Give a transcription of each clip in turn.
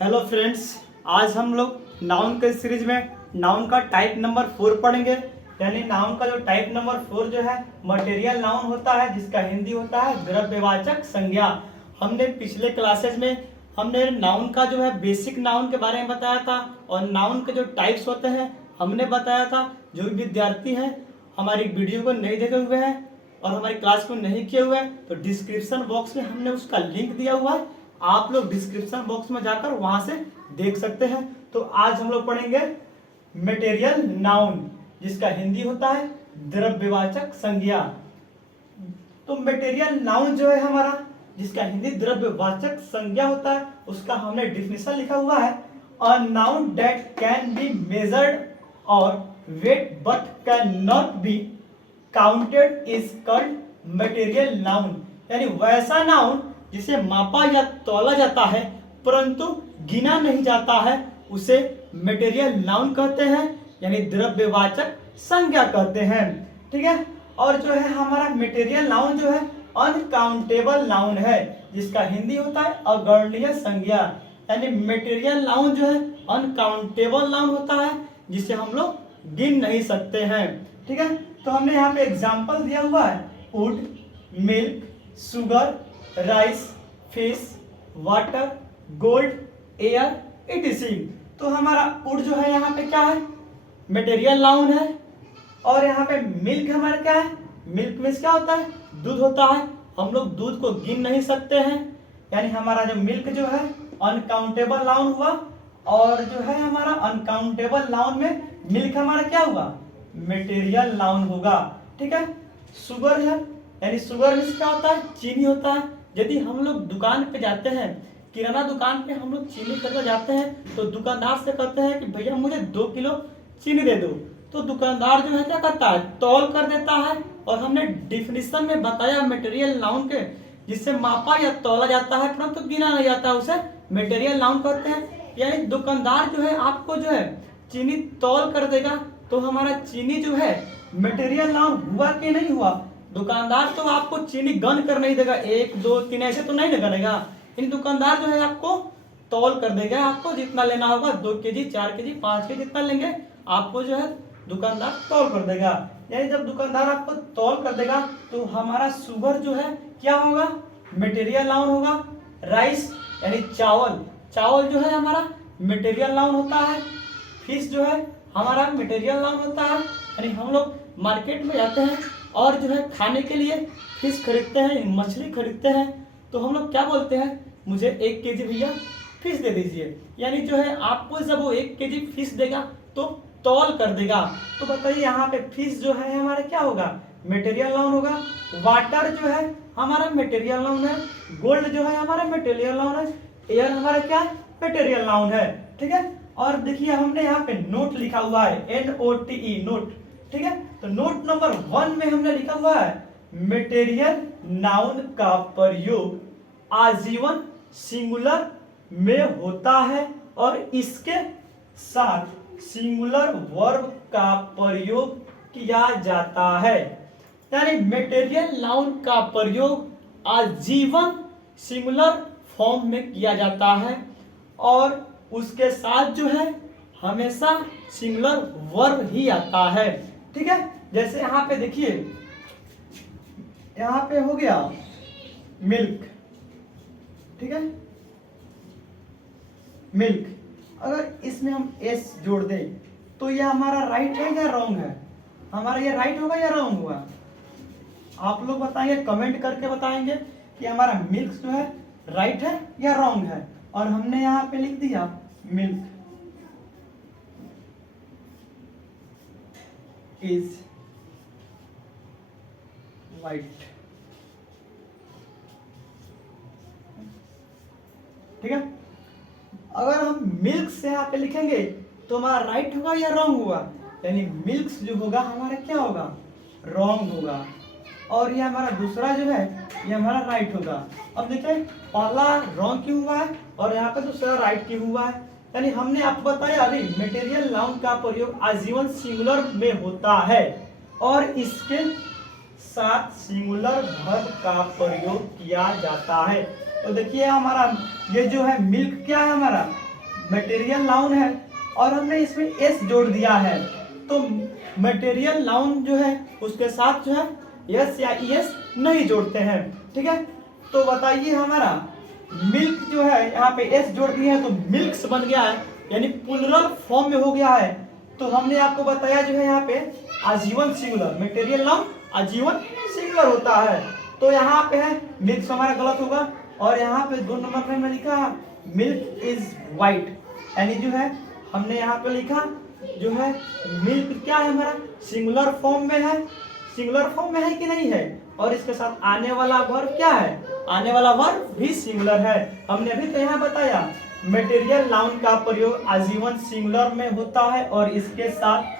Hello friends, आज हम लोग नाउन के सीरीज में नाउन का टाइप नंबर 4 पढ़ेंगे। यानी नाउन का जो टाइप नंबर 4 जो है मटेरियल नाउन होता है, जिसका हिंदी होता है द्रव्यवाचक संज्ञा। हमने पिछले क्लासेस में हमने नाउन का जो है बेसिक नाउन के बारे में बताया था और नाउन के जो टाइप्स होते हैं हमने बताया था। जो भी विद्यार्थी हैं हमारी वीडियो को नहीं देखे हुए हैं और हमारी क्लास को नहीं किए हुए हैं तो डिस्क्रिप्शन बॉक्स में हमने उसका लिंक दिया हुआ है, आप लोग डिस्क्रिप्शन बॉक्स में जाकर वहां से देख सकते हैं। तो आज हम लोग पढ़ेंगे मटेरियल नाउन, जिसका हिंदी होता है द्रव्यवाचक संज्ञा। तो मटेरियल नाउन जो है हमारा, जिसका हिंदी द्रव्यवाचक संज्ञा होता है, उसका हमने डिफिनेशन लिखा हुआ है। A noun that can be measured or weight but can not be counted is called material noun. यानी वैसा नाउन जिसे मापा या तौला जाता है परंतु गिना नहीं जाता है, उसे मटेरियल नाउन कहते हैं, यानी द्रव्यवाचक संज्ञा कहते हैं। ठीक है। और जो है हमारा मटेरियल नाउन जो है अनकाउंटेबल नाउन है, जिसका हिंदी होता है अगणनीय संज्ञा। यानी मटेरियल नाउन जो है अनकाउंटेबल नाउन होता है, जिसे हम लोग गिन नहीं सकते हैं। ठीक है। तो हमने यहाँ पे एग्जाम्पल दिया हुआ है, would, milk, sugar, rice, fish, water, gold, air, etc.. तो हमारा वुड जो है यहाँ पे क्या है, मटेरियल नाउन है। और यहाँ पे मिल्क हमारा क्या है, मिल्क में क्या होता है, दूध होता है। हम लोग दूध को गिन नहीं सकते हैं, यानी हमारा जो मिल्क जो है अनकाउंटेबल नाउन हुआ। और जो है हमारा अनकाउंटेबल नाउन में मिल्क हमारा क्या हुआ, मटेरियल नाउन होगा। ठीक है। शुगर है, यानी शुगर में क्या होता है, चीनी होता है। यदि हम लोग दुकान पे जाते हैं, किराना दुकान पे हम लोग चीनी खरीदने जाते हैं तो दुकानदार से कहते हैं कि भैया मुझे 2 किलो चीनी दे दो। तो दुकानदार जो है क्या करता है, तौल कर देता है। और हमने डिफिनेशन में बताया मटेरियल नाउन के, जिससे मापा या तौला जाता है परंतु गिना नहीं जाता, उसे मटेरियल नाउन कहते हैं। यानी दुकानदार जो है आपको जो है चीनी तौल कर देगा, तो हमारा चीनी जो है मटेरियल नाउन हुआ कि नहीं हुआ। दुकानदार तो आपको चीनी गन कर नहीं देगा, 1 2 3 ऐसे तो नहीं गनेगा। इन दुकानदार जो है आपको तौल कर देगा, आपको जितना लेना होगा 2 केजी 4 केजी 5 केजी जितना लेंगे आपको जो है दुकानदार तौल कर देगा। यानी जब दुकानदार आपको तौल कर देगा तो हमारा शुगर जो है क्या होगा, मटेरियल नाउन होगा। राइस यानी चावल, चावल जो है हमारा मटेरियल नाउन होता है। फिश जो है हमारा मटेरियल नाउन होता है। यानी हम लोग मार्केट में जाते हैं और जो है खाने के लिए फिश खरीदते हैं, मछली खरीदते हैं, तो हम लोग क्या बोलते हैं, मुझे 1 केजी भैया फिश दे दीजिए। यानी जो है आपको जब वो 1 केजी फिश देगा तो तौल कर देगा। तो बताइए यहाँ पे फिश जो है हमारा क्या होगा, मटेरियल नाउन होगा। वाटर जो है हमारा मटेरियल नाउन है। गोल्ड जो है हमारा मटेरियल नाउन है। एयर हमारा क्या है, मटेरियल नाउन है। ठीक है। और देखिए हमने यहाँ पे नोट लिखा हुआ है, NOTE नोट। ठीक है। तो नोट नंबर 1 में हमने लिखा हुआ है मटेरियल नाउन का प्रयोग आजीवन सिंगुलर में होता है और इसके साथ सिंगुलर वर्ब का प्रयोग किया जाता है। यानी मटेरियल नाउन का प्रयोग आजीवन सिंगुलर फॉर्म में किया जाता है और उसके साथ जो है हमेशा सिंगुलर वर्ब ही आता है। ठीक है। जैसे यहाँ पे देखिए, यहाँ पे हो गया मिल्क। ठीक है, मिल्क। अगर इसमें हम एस जोड़ दें तो यह हमारा राइट है या रॉन्ग है, हमारा ये राइट होगा या रॉन्ग होगा। आप लोग बताएंगे, कमेंट करके बताएंगे कि हमारा मिल्क जो है राइट है या रॉन्ग है। और हमने यहाँ पे लिख दिया मिल्क इज वाइट। ठीक है। अगर हम मिल्क से यहाँ पे लिखेंगे तो हमारा राइट होगा या रॉन्ग होगा, यानी मिल्क जो होगा हमारा क्या होगा, रॉन्ग होगा। और ये हमारा दूसरा जो है ये हमारा राइट होगा। अब देखिए पहला रॉन्ग क्यों हुआ है और यहाँ पे दूसरा राइट क्यों हुआ है। यानी हमने आपको बताया अभी मटेरियल नाउन का प्रयोग आजीवन सिंगुलर में होता है और इसके साथ सिंगुलर वर्ब का प्रयोग किया जाता है। तो देखिए हमारा ये जो है मिल्क क्या है, हमारा मटेरियल नाउन है और हमने इसमें एस जोड़ दिया है, तो मटेरियल नाउन जो है उसके साथ जो है एस या ईएस नहीं जोड़ते हैं। ठीक है, तो बताइए हमारा मिल्क जो है यहाँ पे एस जोड़ दिए हैं तो मिल्क्स बन गया है, यानी प्लुरल फॉर्म में हो गया है। तो हमने आपको बताया जो है यहाँ पे आजीवन सिंगुलर, मटेरियल नाउन आजीवन सिंगुलर होता है। तो यहाँ पे है मिल्क हमारा गलत होगा, और यहाँ पे 2 नंबर में लिखा मिल्क इज वाइट, यानी जो है हमने यहाँ पे लिखा जो है मिल्क क्या है हमारा सिंगुलर फॉर्म में है, सिंगुलर फॉर्म में है कि नहीं है, और इसके साथ आने वाला वर्ब क्या है, आने वाला वर्ब भी सिंगुलर है। हमने अभी तो यहाँ बताया मटेरियल नाउन का प्रयोग आजीवन सिंगुलर में होता है और इसके साथ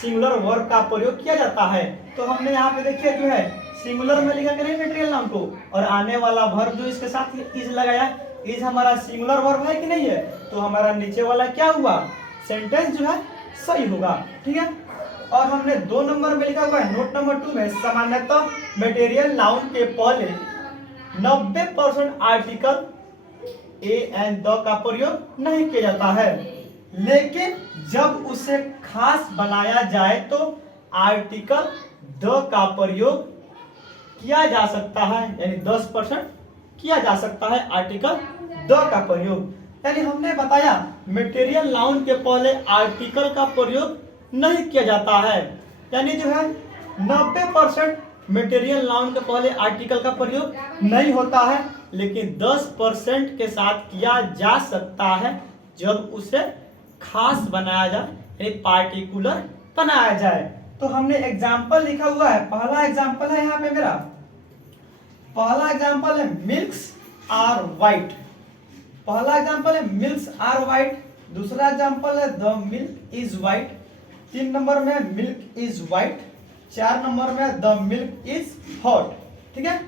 सिंगुलर वर्ब का प्रयोग किया जाता है। तो हमने यहाँ पे देखिए जो है सिंगुलर में लिखा कि नहीं मटेरियल नाउन को, और आने वाला वर्ब जो इसके साथ इज लगाया, इज हमारा सिंगुलर वर्ब है कि नहीं है, तो हमारा नीचे वाला क्या हुआ, सेंटेंस जो है सही होगा। ठीक है, और हमने 2 नंबर में लिखा हुआ है नोट नंबर 2 में सामान्यतः मटेरियल नाउन के पहले 90% आर्टिकल ए एंड द का प्रयोग नहीं किया जाता है, लेकिन जब उसे खास बनाया जाए तो आर्टिकल द का प्रयोग किया जा सकता है, यानी 10% किया जा सकता है आर्टिकल द का प्रयोग। यानी हमने बताया मटेरियल नाउन के पहले आर्टिकल का प्रयोग नहीं किया जाता है, यानी जो है 90% मटेरियल नाउन के पहले आर्टिकल का प्रयोग नहीं होता है, लेकिन 10% के साथ किया जा सकता है जब उसे खास बनाया जाए, यानी पार्टिकुलर बनाया जाए। तो हमने एग्जाम्पल लिखा हुआ है, पहला एग्जाम्पल है यहाँ पे मेरा, पहला एग्जाम्पल है मिल्क्स आर वाइट, पहला एग्जाम्पल है मिल्क्स आर वाइट, दूसरा एग्जाम्पल है the milk is white, 3 number में मिल्क इज वाइट, 4 नंबर में द मिल्क इज हॉट। ठीक है,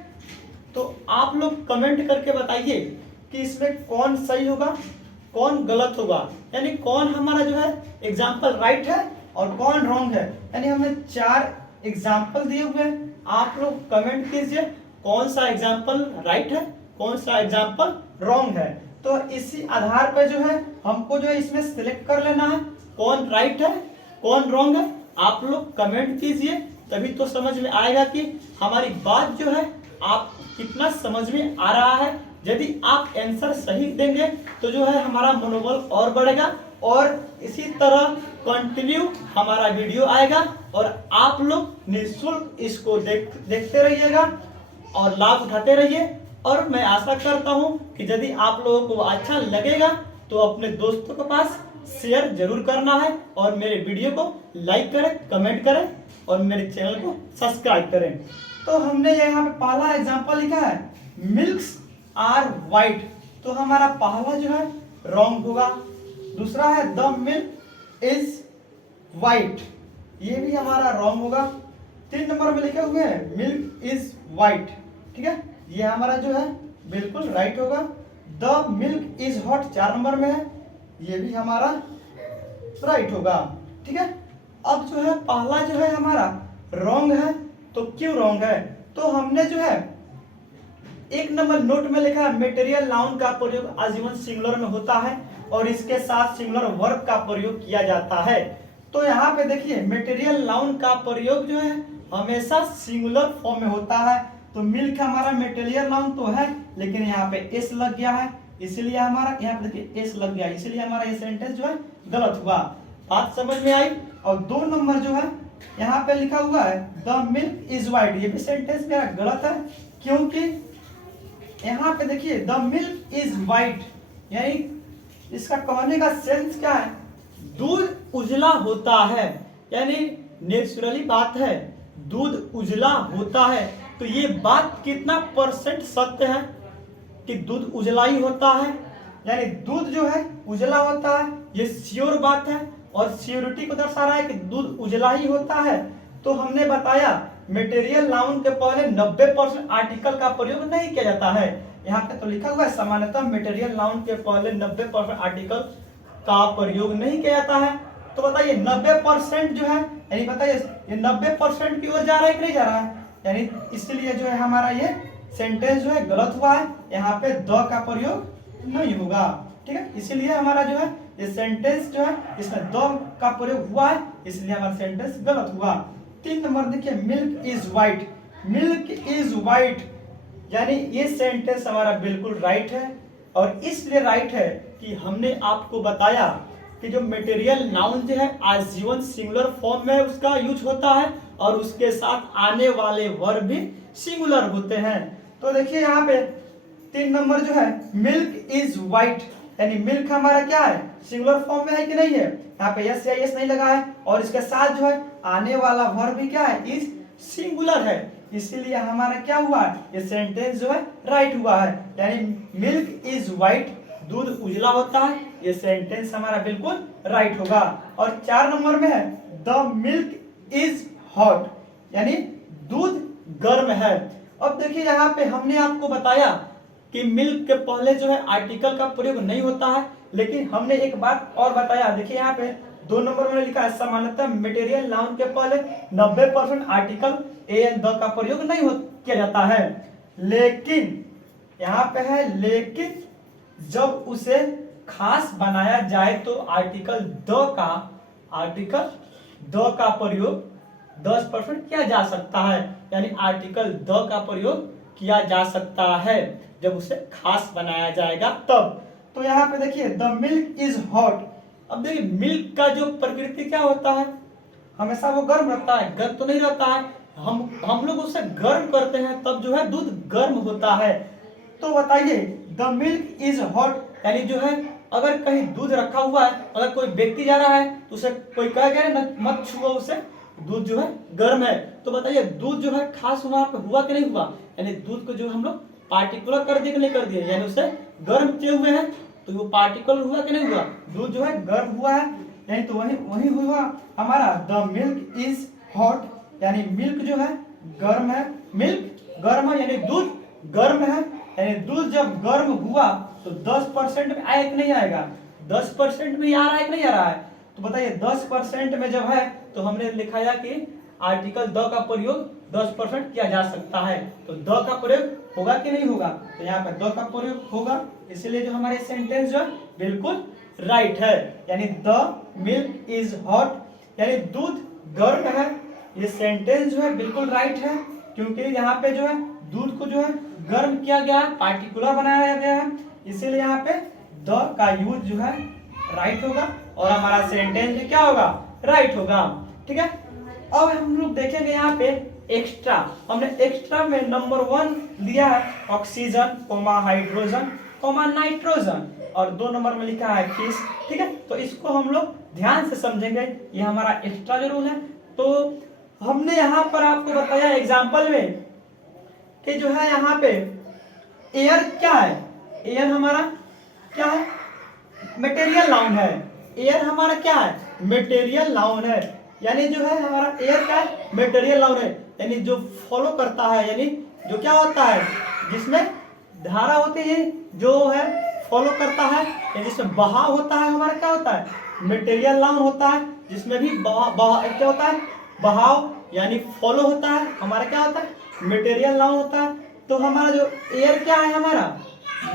तो आप लोग कमेंट करके बताइए कि इसमें कौन सही होगा कौन गलत होगा, यानी कौन हमारा जो है एग्जाम्पल राइट है और कौन रॉन्ग है। यानी हमने 4 एग्जाम्पल दिए हुए हैं, आप लोग कमेंट कीजिए कौन सा एग्जाम्पल राइट है कौन सा एग्जाम्पल रॉन्ग है। तो इसी आधार पर जो है हमको जो है इसमें सिलेक्ट कर लेना है कौन राइट है कौन रॉन्ग है। आप लोग कमेंट कीजिए, तभी तो समझ में आएगा कि हमारी बात जो है आप कितना समझ में आ रहा है। यदि आप आंसर सही देंगे तो जो है हमारा मनोबल और बढ़ेगा, और इसी तरह कंटिन्यू हमारा वीडियो आएगा और आप लोग निःशुल्क इसको देखते रहिएगा और लाभ उठाते रहिए। और मैं आशा करता हूं कि यदि आप लोगों को अच्छा लगेगा तो अपने दोस्तों के पास शेयर जरूर करना है, और मेरे वीडियो को लाइक करें कमेंट करें और मेरे चैनल को सब्सक्राइब करें। तो हमने यहाँ पे पहला एग्जांपल लिखा है मिल्क्स आर वाइट, तो हमारा पहला जो है रॉन्ग होगा। दूसरा है द मिल्क इज वाइट, ये भी हमारा रॉन्ग होगा। 3 नंबर में लिखे हुए हैं मिल्क इज वाइट, ठीक है, ये हमारा जो है बिल्कुल राइट होगा। The milk is hot 4 number में है, ये भी हमारा राइट होगा। ठीक है, अब जो है पहला जो है हमारा रॉन्ग है, तो क्यों रॉन्ग है, तो हमने जो है 1 नंबर नोट में लिखा है मटेरियल नाउन का प्रयोग आजीवन सिंगुलर में होता है और इसके साथ सिंगुलर वर्ब का प्रयोग किया जाता है। तो यहाँ पे देखिए मटेरियल नाउन का प्रयोग जो है हमेशा सिंगुलर फॉर्म में होता है। तो मिल्क हमारा मटेरियल नाउन तो है, लेकिन यहाँ पे एस लग गया है, इसलिए हमारा यहाँ पे देखिए एस लग गया, इसलिए हमारा ये सेंटेंस जो है गलत हुआ। बात समझ में आई। और 2 नंबर जो है यहाँ पे लिखा हुआ है द मिल्क इज वाइट, ये भी सेंटेंस मेरा गलत है, क्योंकि यहाँ पे देखिए द मिल्क इज वाइट, यानी इसका कहने का सेंस क्या है, दूध उजला होता है, यानी नेचुरली बात है दूध उजला होता है। तो ये बात कितना % सत्य है कि दूध उजला ही होता है, यानी दूध जो है उजला होता है, ये श्योर बात है और श्योरिटी को दर्शा रहा है कि दूध उजला ही होता है। तो हमने बताया मटेरियल नाउन के पहले 90% आर्टिकल का प्रयोग नहीं किया जाता है। यहाँ पे तो लिखा हुआ है सामान्यतः मटेरियल नाउन के पहले 90% आर्टिकल का प्रयोग नहीं किया जाता है। तो बताइए 90% जो है, यानी बताइए ये 90% की ओर जा रहा है कि नहीं जा रहा है, यानी इसलिए जो है हमारा ये सेंटेंस जो है गलत हुआ है। यहाँ पे द का प्रयोग नहीं होगा। ठीक है, इसीलिए हमारा जो है ये सेंटेंस जो है इसमें द का प्रयोग हुआ है, इसलिए हमारा सेंटेंस गलत हुआ। 3 नंबर देखिए, milk is white. Milk is white यानी ये सेंटेंस हमारा बिल्कुल राइट है, और इसलिए राइट है कि हमने आपको बताया कि जो मटेरियल नाउन जो है आजीवन सिंगुलर फॉर्म में उसका यूज होता है, और उसके साथ आने वाले वर्ब भी सिंगुलर होते हैं। तो देखिए यहाँ पे 3 नंबर जो है मिल्क इज व्हाइट, यानी मिल्क हमारा क्या है, सिंगुलर फॉर्म में है कि नहीं है, यहाँ पे यस या यस नहीं लगा है, और इसके साथ जो है आने वाला वर्ब भी क्या है, इज सिंगुलर है, इसीलिए हमारा क्या हुआ, ये सेंटेंस जो है राइट हुआ है। यानी मिल्क इज व्हाइट, दूध उजला होता है, ये सेंटेंस हमारा बिल्कुल राइट होगा। और 4 नंबर में है द मिल्क इज हॉट, यानी दूध गर्म है। अब देखिए यहाँ पे हमने आपको बताया कि मिल्क के पहले जो है आर्टिकल का प्रयोग नहीं होता है, लेकिन हमने एक बात और बताया, देखिए यहाँ पे 2 नंबर में लिखा है सामान्यतः मटेरियल नाउन के पहले 90% आर्टिकल ए एंड द का प्रयोग नहीं किया जाता है, लेकिन यहाँ पे है लेकिन जब उसे खास बनाया जाए तो आर्टिकल द का प्रयोग 10% किया जा सकता है, यानी आर्टिकल द का प्रयोग किया जा सकता है जब उसे खास बनाया जाएगा तब। तो यहाँ पे देखिए द मिल्क इज हॉट। अब देखिए मिल्क का जो प्रकृति क्या होता है, हमेशा वो गर्म रहता है, गर्म तो नहीं रहता है, हम लोग उसे गर्म करते हैं तब जो है दूध गर्म होता है। तो बताइए द मिल्क इज हॉट, यानी जो है अगर कहीं दूध रखा हुआ है, अगर कोई व्यक्ति जा रहा है तो उसे कोई कहेगा मत छुओ उसे, दूध जो है गर्म है, तो बताइए दूध जो है खास वहां पे हुआ कि नहीं हुआ, यानी दूध को जो हम लोग पार्टिकुलर कर दिए कि नहीं कर दिए, यानी उसे गर्म किए हुए हैं तो वो पार्टिकुलर हुआ कि नहीं हुआ, दूध जो है गर्म हुआ है, यानी तो वही हुआ हमारा द मिल्क इज हॉट, यानी मिल्क जो है गर्म है, मिल्क गर्म है यानी दूध गर्म है, यानी दूध जब गर्म हुआ तो 10% में आएगा कि नहीं आएगा, 10% में आ रहा है कि नहीं आ रहा है, तो बताइए 10% में जब है तो हमने लिखाया कि आर्टिकल द का प्रयोग 10% किया जा सकता है, तो द का प्रयोग होगा कि नहीं होगा, तो यहाँ पे द का प्रयोग होगा, इसलिए जो हमारे सेंटेंस जो है बिल्कुल राइट है, यानी द मिल्क इज हॉट, यानी दूध गर्म है, ये सेंटेंस जो है बिल्कुल राइट है, क्योंकि यहाँ पे जो है दूध को जो है गर्म किया गया है, पार्टिकुलर बनाया गया है, इसीलिए यहाँ पे द का यूज जो है राइट होगा, और हमारा सेंटेंस भी क्या होगा, राइट होगा। ठीक है, अब हम लोग देखेंगे यहाँ पे एक्स्ट्रा, हमने एक्स्ट्रा में नंबर 1 लिया है ऑक्सीजन, हाइड्रोजन, नाइट्रोजन, और 2 नंबर में लिखा है फिश। ठीक है, तो इसको हम लोग ध्यान से समझेंगे, ये हमारा एक्स्ट्रा जो रूल है। तो हमने यहाँ पर आपको बताया एग्जाम्पल में कि जो है यहाँ पे एयर क्या है, एयर हमारा क्या है, मटेरियल नाउन है, एयर हमारा क्या है, मटेरियल नाउन है, यानी जो है हमारा एयर क्या है, मटेरियल नाउन है, यानी जो फॉलो करता है, यानी जो क्या होता है, जिसमें धारा होती है जो है फॉलो करता है, यानी जिसमें बहाव होता है, हमारा क्या होता है, मटेरियल नाउन होता है, जिसमें भी क्या होता है, बहाव यानी फॉलो होता है, हमारा क्या होता है, मटेरियल नाउन होता है। तो हमारा जो एयर क्या है, हमारा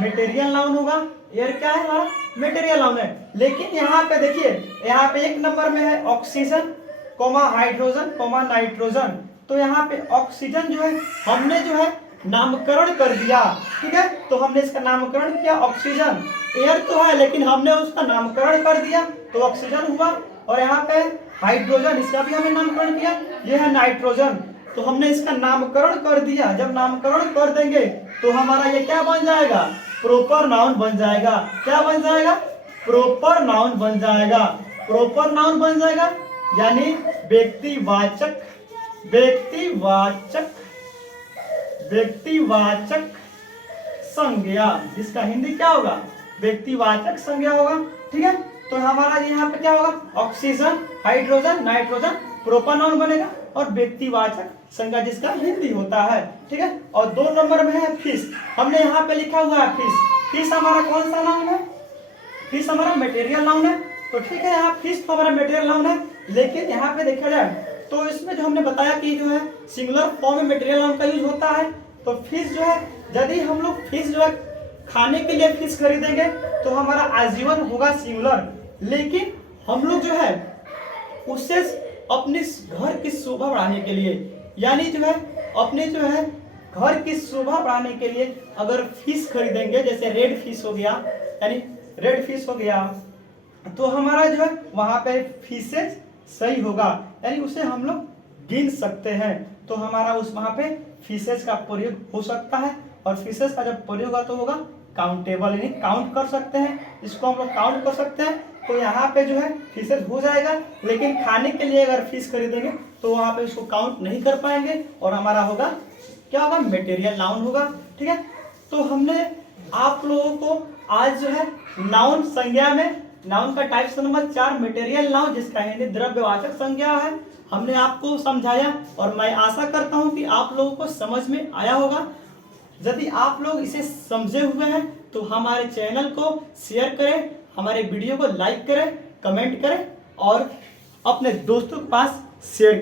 मटेरियल नाउन होगा, एयर क्या है, हमारा मटेरियल नाउन है। लेकिन यहाँ पे देखिए, यहाँ पे 1 नंबर में है ऑक्सीजन, हाइड्रोजन, नाइट्रोजन, तो यहाँ पे ऑक्सीजन जो है हमने जो है नामकरण कर दिया। ठीक है, तो हमने इसका नामकरण किया ऑक्सीजन, एयर तो है लेकिन हमने उसका नामकरण कर दिया तो ऑक्सीजन हुआ, और यहाँ पे हाइड्रोजन, इसका भी हमने नामकरण किया, ये है नाइट्रोजन, तो हमने इसका नामकरण कर दिया। जब नामकरण कर देंगे तो हमारा ये क्या बन जाएगा, प्रॉपर नाउन बन जाएगा। क्या बन जाएगा, प्रॉपर नाउन बन जाएगा, प्रॉपर नाउन बन जाएगा, यानी व्यक्तिवाचक संज्ञा, जिसका हिंदी क्या होगा, व्यक्तिवाचक संज्ञा होगा। ठीक है, तो हमारा यहाँ पे क्या होगा, oxygen, hydrogen, nitrogen proper noun बनेगा, और व्यक्तिवाचक संज्ञा जिसका हिंदी होता है। ठीक है, और 2 नंबर में है फिश, हमने यहाँ पे लिखा हुआ है फिश, फिश हमारा कौन सा नाउन है, फिश हमारा मटेरियल नाउन है, तो ठीक है यहाँ फिश तो हमारा मटेरियल नाउन है, लेकिन यहाँ पे देखा जाए तो इसमें जो हमने बताया कि जो है सिंगुलर फॉर्म में मटेरियल नाउन का यूज होता है, तो फिश जो है यदि हम लोग फिश जो है खाने के लिए फिश खरीदेंगे तो हमारा आजीवन होगा सिंगुलर, लेकिन हम लोग जो है उससे अपने घर की शोभा बढ़ाने के लिए, यानी जो है अपने जो है घर की शोभा बढ़ाने के लिए अगर फिश खरीदेंगे, जैसे रेड फिश हो गया, यानी रेड फिश हो गया, तो हमारा जो है वहां पे फिशेज सही होगा, यानी उसे हम लोग गिन सकते हैं। तो हमारा उस वहां पे फिशेज का प्रयोग हो सकता है, और फिशेज का जब प्रयोग होगा तो होगा काउंटेबल, यानी काउंट कर सकते हैं, इसको हम लोग काउंट कर सकते हैं। तो यहाँ पे जो है फिशेज हो जाएगा, लेकिन खाने के लिए अगर फिश खरीदेंगे तो वहां पे इसको काउंट नहीं कर पाएंगे, और हमारा होगा क्या होगा, मटेरियल नाउन होगा। ठीक है, तो हमने आप लोगों को आज जो है नाउन संज्ञा में नाउन का टाइप्स नंबर 4 मटेरियल नाउन, जिसका हिंदी द्रव्यवाचक संज्ञा है, हमने आपको समझाया, और मैं आशा करता हूं कि आप लोगों को समझ में आया होगा। यदि आप लोग इसे समझे हुए हैं तो हमारे चैनल को शेयर करें, हमारे वीडियो को लाइक करें, कमेंट करें, और अपने दोस्तों के पास शेयर